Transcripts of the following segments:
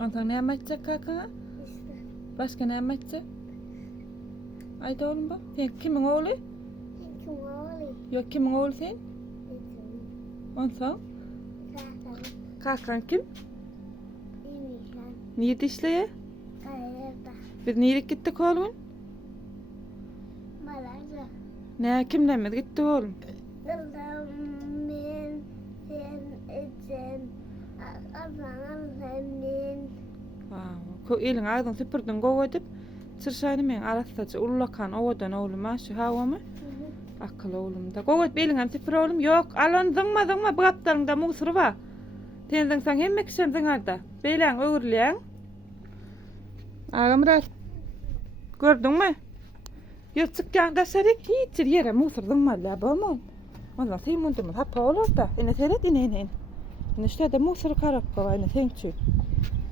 Ondan ne yapacak kakana? Başka ne yapacak? Ayda oğlum bak. Sen kimin oğlu? Yok kimin oğlu sen? Ondan? Kakan kim? Nerede işleye? Biz nereye gittik oğlum? Ne kimle gittik oğlum? Elin ağzını süpürdün koy edip çırşayını men arasıca ullakan ovadan oğluma şu havamı akıl oğlum da koy edip elin süpür oğlum yok alan zıngma bu kaptarında musuru var tenzin sen hem kişen zıngarda beylen öğürleyen ağam rahat gördün mü yırtıkken kaşarik hiç yere musur zıngma la bomon ondan sen mundumuz hapa olur da ine seyret ine işte de musuru karap kova ine senkçü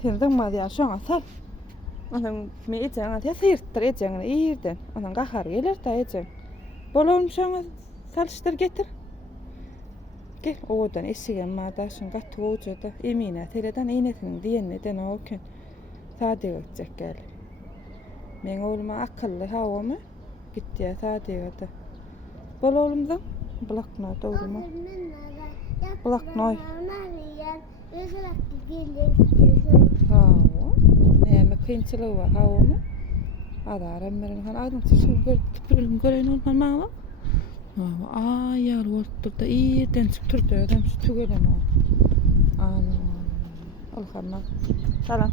sen zıngma diyen şu an sal ondan me ecen te sıyırttır ecen iyirden ondan kahar gelir da ecen bololmuş ona salıştır getir gel odan esigen madaşın gatı ojuda emine tereden iğnesinin diyeneden o gün sade ötecek gel men oğluma akıllı havamı gitti ya sade ötü bololumdan blakno doğruma blakno ne kıyınçılığı var havamı adaramların han adam sugar tüpürülüm gören olman mağla ayar ortada da iyiden çıktırdı adam şu tügelim o anam alhamdulillah salam